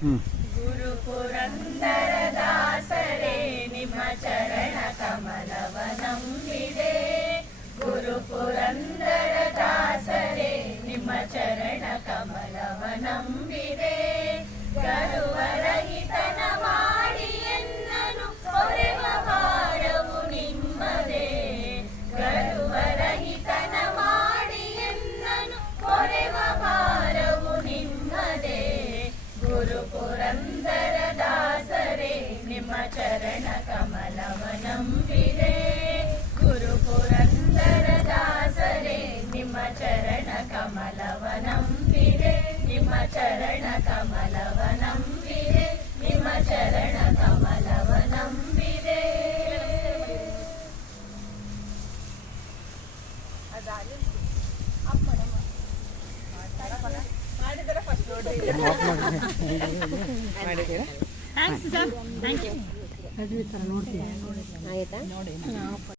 ಗುರು ಪುರಂದರ ದಾಸರೇ ನಿಮ್ಮ ಚರಣ ಕಮಲವ ನಂಬಿದೆ. ಗುರು ಪುರಂದರ ದಾಸರೇ ನಿಮ್ಮ ಚರಣ ಕಮಲವ ನಂಬಿದೆ. ಗರುವರಹಿತನ ಮಾಡಿ ಎನ್ನನು ಹೊರೆವ ಭಾರವು ನಿಮ್ಮದೇ. ಗರುವರಹಿತನ ಮಾಡಿ ಎನ್ನನು ಹೊರೆವ ಭಾರವು ನಿಮ್ಮದೇ. ಗುರು ಪುರಂದರ ದಾಸರೇ ನಿಮ್ಮ ಚರಣ ಕಮಲವ ನಂಬಿದೆ. ಗುರು ಪುರಂದರ ದಾಸರೇ ನಿಮ್ಮ ಚರಣ ಕಮಲವ ನಂಬಿದೆ. ನಿಮ್ಮ ಚರಣ ಕಮಲವ ನಂಬಿದೆ. ನಿಮ್ಮ ಚರಣ ಕಮಲವ ನಂಬಿದೆ. Thanks sir, thank you. ಆಯ್ತಾ?